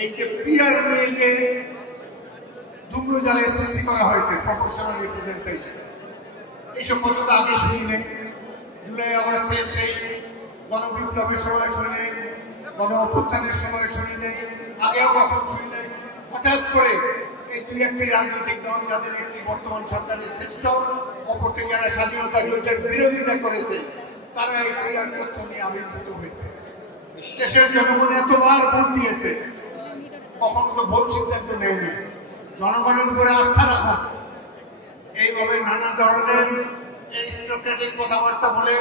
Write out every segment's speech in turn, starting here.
এই যে পিয়ার নিয়ে যে দুম্রজালের সৃষ্টি করা হয়েছে প্রপোর্শনাল রিপ্রেজেন্টেশন, এইসব কথা তো আগে শুনি নেই। জুলাই আগস্টের সেই গণবিপ্লবের সময় শুনি নেই, গণ অভ্যুত্থানের সময় শুনি নেই, আগেও কখন শুনি নেই। হঠাৎ করে এই দুই একটি রাজনৈতিক দল যাদের একটি বর্তমান সরকারের শ্রেষ্ঠ, অপরটি যারা স্বাধীনতা যুদ্ধের বিরোধিতা করেছে, তারা এই পিয়ার তথ্য নিয়ে আবির্ভূত হয়েছে। দেশের জনগণ এতবার ভোট দিয়েছে, কখনো তো ভোট সিদ্ধান্ত নেয়নি। জনগণের উপরে আস্থা রাখা, এইভাবে নানা ধরনের অ্যারিস্টোক্রেটিক কথাবার্তা বলে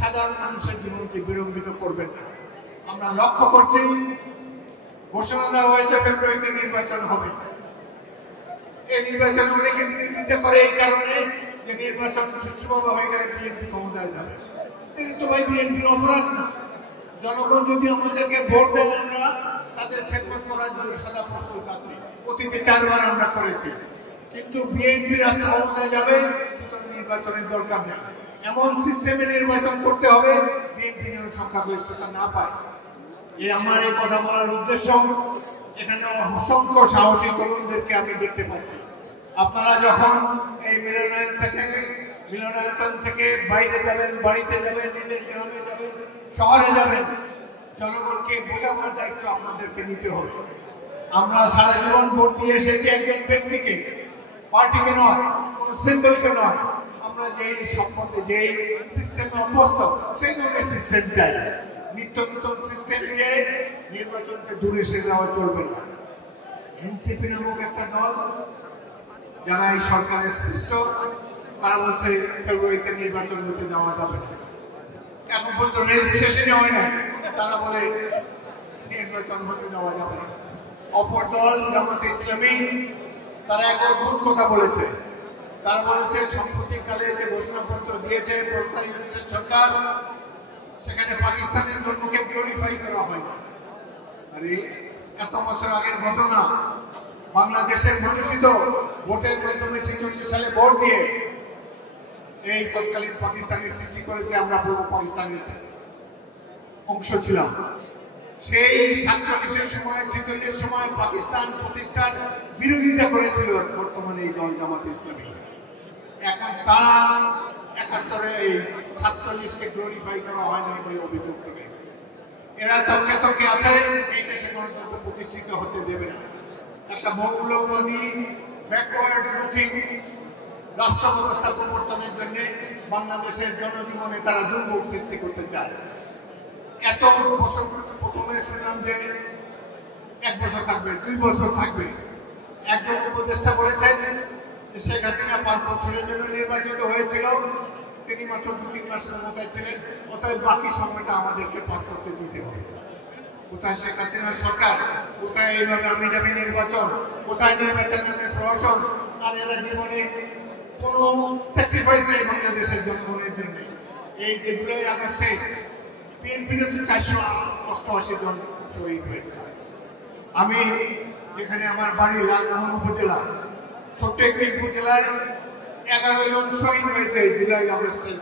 সাধারণ মানুষের জীবনকে বিলম্বিত করবেন না। আমরা লক্ষ্য করছি ঘোষণা দেওয়া হয়েছে ফেব্রুয়ারিতে নির্বাচন হবে। এই নির্বাচন অনেকে দিতে পারে এই কারণে যে নির্বাচন সুষ্ঠুভাবে হয়ে গেলে বিএনপি ক্ষমতায় যাবে। কিন্তু তো ভাই বিএনপির অপরাধ না। জনগণ যদি আমাদেরকে ভোট দেয়, আমরা তাদের খেদমত করার জন্য সদা প্রস্তুত আছি। অতীতে 4 বার আমরা করেছি। কিন্তু বিএনপি রাষ্ট্র ক্ষমতায় যাবে, সুতরাং নির্বাচনের দরকার নেই। এমন সিস্টেমে নির্বাচন করতে হবে বিএনপি যেন সংখ্যাগরিষ্ঠতা না পায়। এই আমার এই কথা বলার উদ্দেশ্য, এখানে অসংখ্য সাহসী তরুণদেরকে আমি দেখতে পাচ্ছি। আপনারা যখন এই মিলনায়তন থেকে বাইরে যাবেন, বাড়িতে যাবেন, নিজের গ্রামে যাবেন, শহরে যাবেন, জনগণকে বোঝাবার দায়িত্ব আপনাদেরকে নিতে হবে। আমরা সারা জীবন ভোট দিয়ে এসেছি একজন ব্যক্তিকে, পার্টিকে নয়, কোন সিম্বলকে নয়। আমরা যেই সম্পর্কে যেই সিস্টেমে অভ্যস্ত, সেই ধরনের সিস্টেম চাই। নিত্য নতুন সিস্টেম দিয়ে নির্বাচনকে দূরে সরে যাওয়া চলবে না। এনসিপি নামক একটা দল, যারা এই সরকারের সৃষ্ট, তারা বলছে ফেব্রুয়ারিতে নির্বাচন হতে যাওয়া যাবে না। এখন পর্যন্ত রেজিস্ট্রেশনে হয় না, তারা বলে নির্বাচন হতে যাওয়া যাবে না। অপর দল জামাতে ইসলামী, তারা এক অদ্ভুত কথা বলেছে। তারা বলেছে সাম্প্রতিককালে যে ঘোষণাপত্র দিয়েছে সরকার, সেখানে পাকিস্তানের ধর্মকে গ্লোরিফাই করা হয় না। আরে এত বছর আগের ঘটনা, বাংলাদেশের মানুষই তো ভোটের মাধ্যমে 46 সালে ভোট দিয়ে এই তৎকালীন পাকিস্তানের সৃষ্টি করেছে। আমরা পূর্ব পাকিস্তানের অংশ ছিলাম। সেই 47-এর সময় 46-এর সময় পাকিস্তান প্রতিষ্ঠার বিরোধিতা করেছিল বর্তমানে এই দল জামাত ইসলামী। এখন তারা 71-এ এই 47-কে গ্লোরিফাই করা হয় না বলে অভিযোগ করে এরা তর্কে তর্কে আছে। এই দেশে গণতন্ত্র প্রতিষ্ঠিত হতে দেবে না। একটা মৌলবাদী ব্যাকওয়ার্ড লুকিং রাষ্ট্র ব্যবস্থা প্রবর্তনের জন্য বাংলাদেশের জনজীবনে তারা দুর্ভোগ সৃষ্টি করতে চায়। এত বছর প্রথমে শুনলাম যে 1 বছর থাকবে, 2 বছর থাকবে। একজন উপদেষ্টা বলেছেন শেখ হাসিনা 5 বছরের জন্য নির্বাচিত হয়েছিল, তিনি মাত্র 2-3 মাস ক্ষমতায় ছিলেন, অতএব বাকি সময়টা আমাদেরকে পার করতে দিতে হবে। কোথায় শেখ হাসিনার সরকার, কোথায় এইভাবে আমিরামি নির্বাচন, কোথায় নির্বাচনের প্রহসন? আর এরা জীবনে কোনো স্যাক্রিফাইস নেই বাংলাদেশের জনগণের জন্য। এই যে জুলাই আগস্টে বিএনপির 488 জন শহীদ হয়েছে। আমি যেখানে আমার বাড়ি লালমোহন উপজেলা, ছোট্ট একটি উপজেলায় 11 জন শহীদ হয়েছে জুলাই আগস্টের